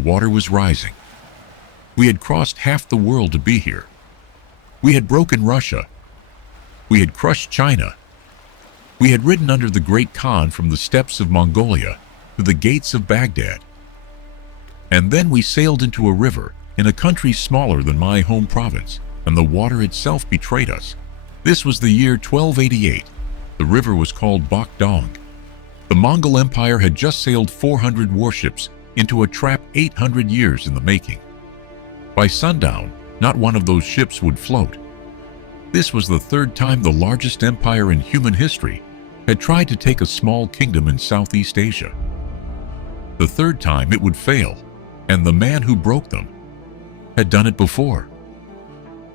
water was rising. We had crossed half the world to be here. We had broken Russia. We had crushed China. We had ridden under the Great Khan from the steppes of Mongolia to the gates of Baghdad. And then we sailed into a river in a country smaller than my home province, and the water itself betrayed us. This was the year 1288. The river was called Bach Dang. The Mongol Empire had just sailed 400 warships into a trap 800 years in the making. By sundown, not one of those ships would float. This was the third time the largest empire in human history had tried to take a small kingdom in Southeast Asia. The third time it would fail, and the man who broke them had done it before.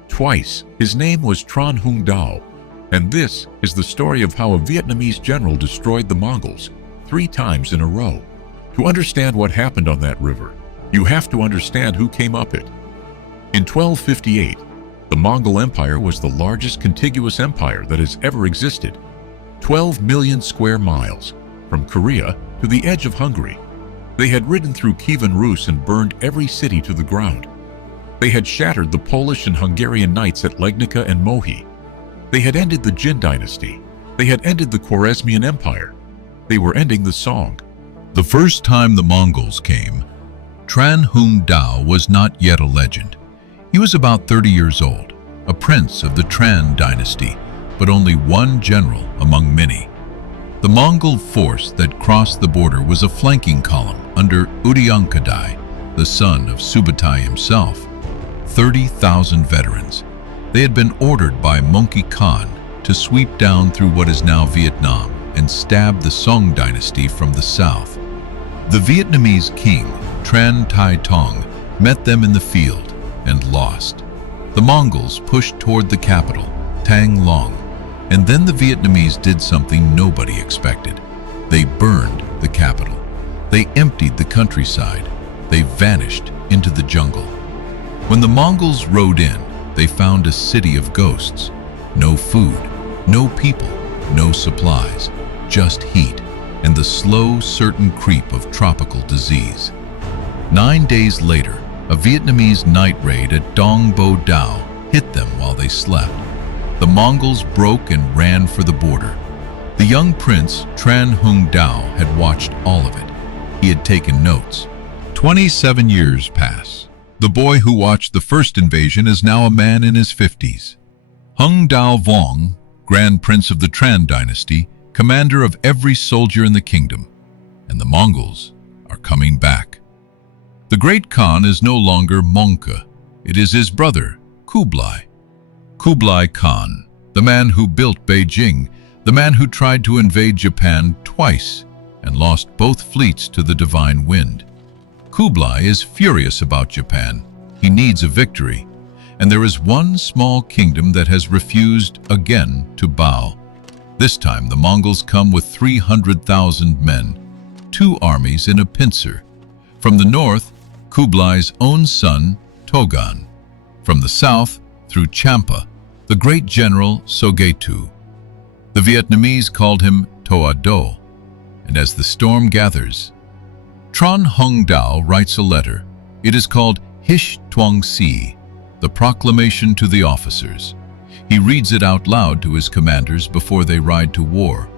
Twice. His name was Tran Hung Dao, and this is the story of how a Vietnamese general destroyed the Mongols 3 times in a row. To understand what happened on that river, you have to understand who came up it. In 1258, the Mongol Empire was the largest contiguous empire that has ever existed. 12 million square miles, from Korea to the edge of Hungary. They had ridden through Kievan Rus and burned every city to the ground. They had shattered the Polish and Hungarian knights at Legnica and Mohi. They had ended the Jin dynasty. They had ended the Khwarezmian Empire. They were ending the Song. The first time the Mongols came, Tran Hung Dao was not yet a legend. He was about 30 years old, a prince of the Tran dynasty, but only one general among many. The Mongol force that crossed the border was a flanking column under Udyankadai, the son of Subutai himself. 30,000 veterans. They had been ordered by Mongol Khan to sweep down through what is now Vietnam and stab the Song dynasty from the south. The Vietnamese king, Tran Tai Tong, met them in the field and lost. The Mongols pushed toward the capital, Tang Long, and then the Vietnamese did something nobody expected. They burned the capital. They emptied the countryside. They vanished into the jungle. When the Mongols rode in, they found a city of ghosts. No food, no people, no supplies, just heat and the slow, certain creep of tropical disease. 9 days later, a Vietnamese night raid at Dong Bo Dao hit them while they slept. The Mongols broke and ran for the border. The young prince, Tran Hung Dao, had watched all of it. He had taken notes. 27 years pass. The boy who watched the first invasion is now a man in his 50s. Hung Dao Vong, Grand Prince of the Tran dynasty, commander of every soldier in the kingdom. And the Mongols are coming back. The Great Khan is no longer Mongke. It is his brother, Kublai. Kublai Khan, the man who built Beijing, the man who tried to invade Japan twice and lost both fleets to the divine wind. Kublai is furious about Japan. He needs a victory. And there is one small kingdom that has refused again to bow. This time the Mongols come with 300,000 men, 2 armies in a pincer. From the north, Kublai's own son, Togan. From the south, through Champa, the great general Sogetu. The Vietnamese called him Toa Do. And as the storm gathers, Tran Hung Dao writes a letter. It is called Hish Tuong Si, the Proclamation to the Officers. He reads it out loud to his commanders before they ride to war.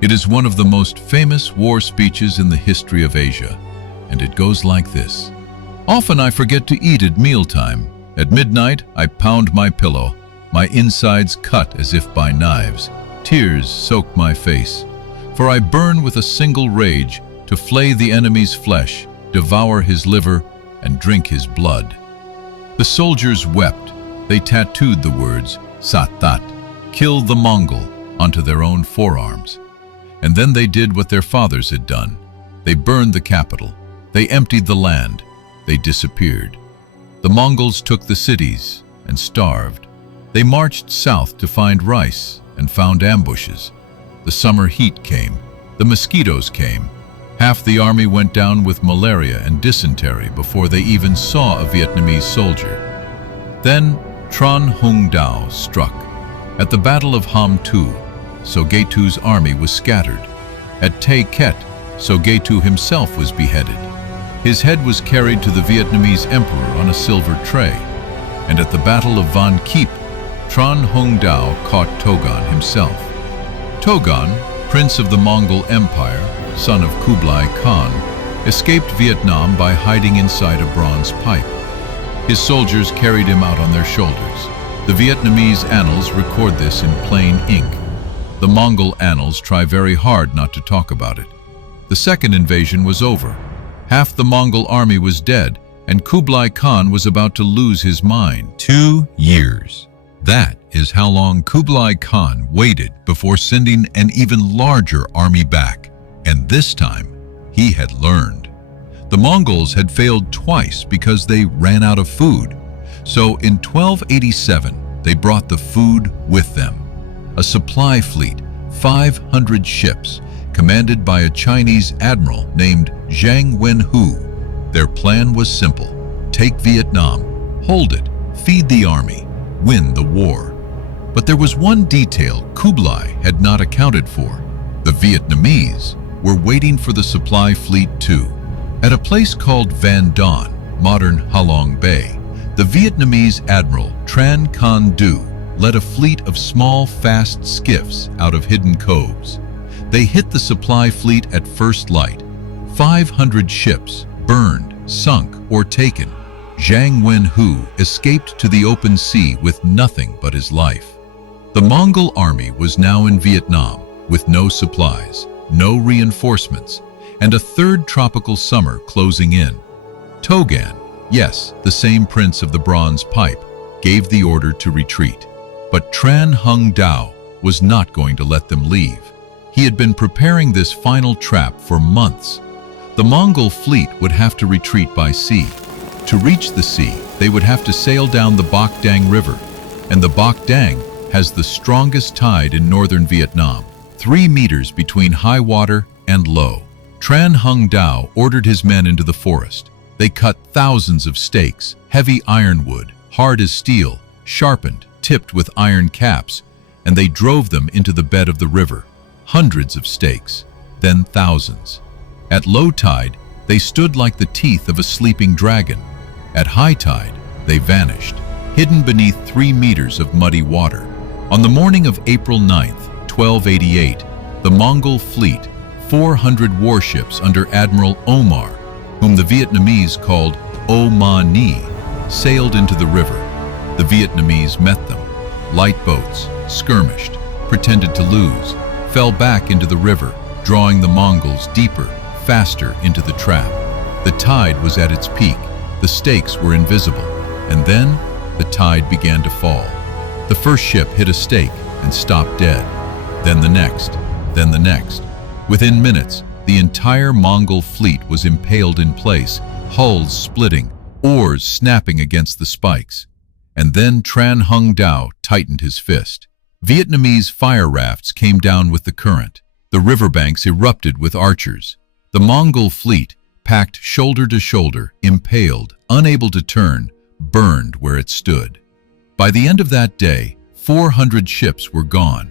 It is one of the most famous war speeches in the history of Asia, and it goes like this. Often I forget to eat at mealtime. At midnight I pound my pillow, my insides cut as if by knives. Tears soak my face, for I burn with a single rage to flay the enemy's flesh, devour his liver, and drink his blood. The soldiers wept. They tattooed the words, Satat, kill the Mongol, onto their own forearms. And then they did what their fathers had done. They burned the capital. They emptied the land. They disappeared. The Mongols took the cities and starved. They marched south to find rice and found ambushes. The summer heat came. The mosquitoes came. Half the army went down with malaria and dysentery before they even saw a Vietnamese soldier. Then Tran Hung Dao struck. At the Battle of Ham Tu, Sogetu's army was scattered. At Tay Ket, Sogetu himself was beheaded. His head was carried to the Vietnamese emperor on a silver tray, and at the Battle of Van Kiep, Tran Hung Dao caught Togon himself. Togon, prince of the Mongol Empire, son of Kublai Khan, escaped Vietnam by hiding inside a bronze pipe. His soldiers carried him out on their shoulders. The Vietnamese Annals record this in plain ink. The Mongol Annals try very hard not to talk about it. The second invasion was over. Half the Mongol army was dead, and Kublai Khan was about to lose his mind. 2 years. That is how long Kublai Khan waited before sending an even larger army back. And this time, he had learned. The Mongols had failed twice because they ran out of food. So in 1287, they brought the food with them. A supply fleet, 500 ships, commanded by a Chinese admiral named Zhang Wenhu. Their plan was simple: take Vietnam, hold it, feed the army, win the war. But there was one detail Kublai had not accounted for. The Vietnamese were waiting for the supply fleet too. At a place called Van Don, modern Halong Bay, the Vietnamese admiral Tran Hung Dao led a fleet of small, fast skiffs out of hidden coves. They hit the supply fleet at first light. 500 ships burned, sunk, or taken. Zhang Wenhu escaped to the open sea with nothing but his life. The Mongol army was now in Vietnam with no supplies, no reinforcements, and a third tropical summer closing in. Togon, yes, the same prince of the bronze pipe, gave the order to retreat. But Tran Hung Dao was not going to let them leave. He had been preparing this final trap for months. The Mongol fleet would have to retreat by sea. To reach the sea, they would have to sail down the Bach Dang River, and the Bach Dang has the strongest tide in northern Vietnam, 3 meters between high water and low. Tran Hung Dao ordered his men into the forest. They cut thousands of stakes, heavy ironwood, hard as steel, sharpened, tipped with iron caps, and they drove them into the bed of the river. Hundreds of stakes, then thousands. At low tide, they stood like the teeth of a sleeping dragon. At high tide, they vanished, hidden beneath 3 meters of muddy water. On the morning of April 9th, 1288, the Mongol fleet, 400 warships under Admiral Omar, whom the Vietnamese called O Ma Ni, sailed into the river. The Vietnamese met them. Light boats, skirmished, pretended to lose, fell back into the river, drawing the Mongols deeper, faster into the trap. The tide was at its peak. The stakes were invisible. And then, the tide began to fall. The first ship hit a stake and stopped dead. Then the next, then the next. Within minutes, the entire Mongol fleet was impaled in place, hulls splitting, oars snapping against the spikes. And then Tran Hung Dao tightened his fist. Vietnamese fire rafts came down with the current. The riverbanks erupted with archers. The Mongol fleet, packed shoulder to shoulder, impaled, unable to turn, burned where it stood. By the end of that day, 400 ships were gone.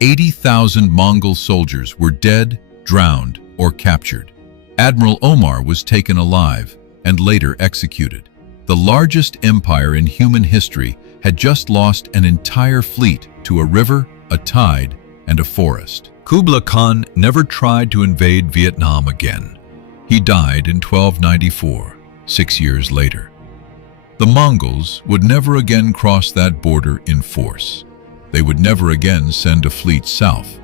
80,000 Mongol soldiers were dead, drowned, or captured. Admiral Omar was taken alive and later executed. The largest empire in human history had just lost an entire fleet to a river, a tide, and a forest. Kublai Khan never tried to invade Vietnam again. He died in 1294, 6 years later. The Mongols would never again cross that border in force. They would never again send a fleet south.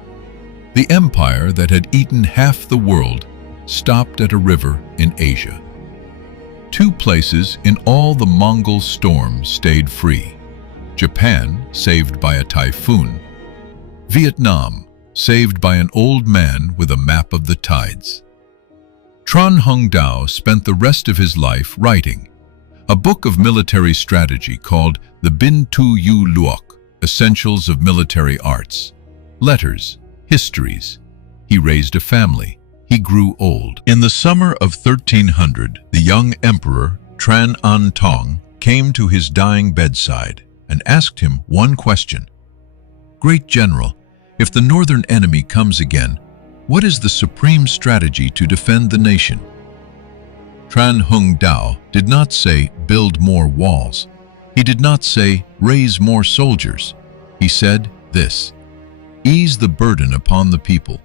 The empire that had eaten half the world stopped at a river in Asia. 2 places in all the Mongol storm stayed free. Japan, saved by a typhoon. Vietnam, saved by an old man with a map of the tides. Tran Hung Dao spent the rest of his life writing a book of military strategy called the Bin Tu Yu Luok, Essentials of Military Arts. Letters, histories. He raised a family. He grew old. In the summer of 1300, the young emperor, Tran An Tong, came to his dying bedside and asked him one question. Great General, if the northern enemy comes again, what is the supreme strategy to defend the nation? Tran Hung Dao did not say, build more walls. He did not say, raise more soldiers. He said this: ease the burden upon the people.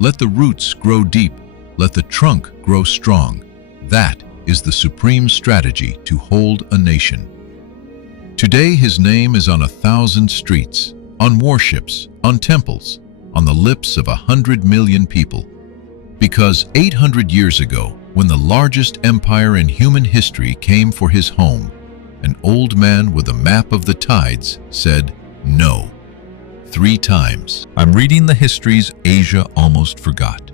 Let the roots grow deep. Let the trunk grow strong. That is the supreme strategy to hold a nation. Today his name is on 1,000 streets, on warships, on temples, on the lips of 100 million people. Because 800 years ago, when the largest empire in human history came for his home, an old man with a map of the tides said no 3 times. I'm reading the histories Asia almost forgot.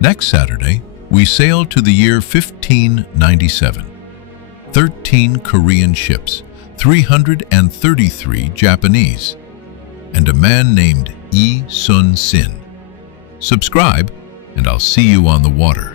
Next Saturday, we sail to the year 1597. 13 Korean ships, 333 Japanese, and a man named Yi Sun Sin. Subscribe, and I'll see you on the water.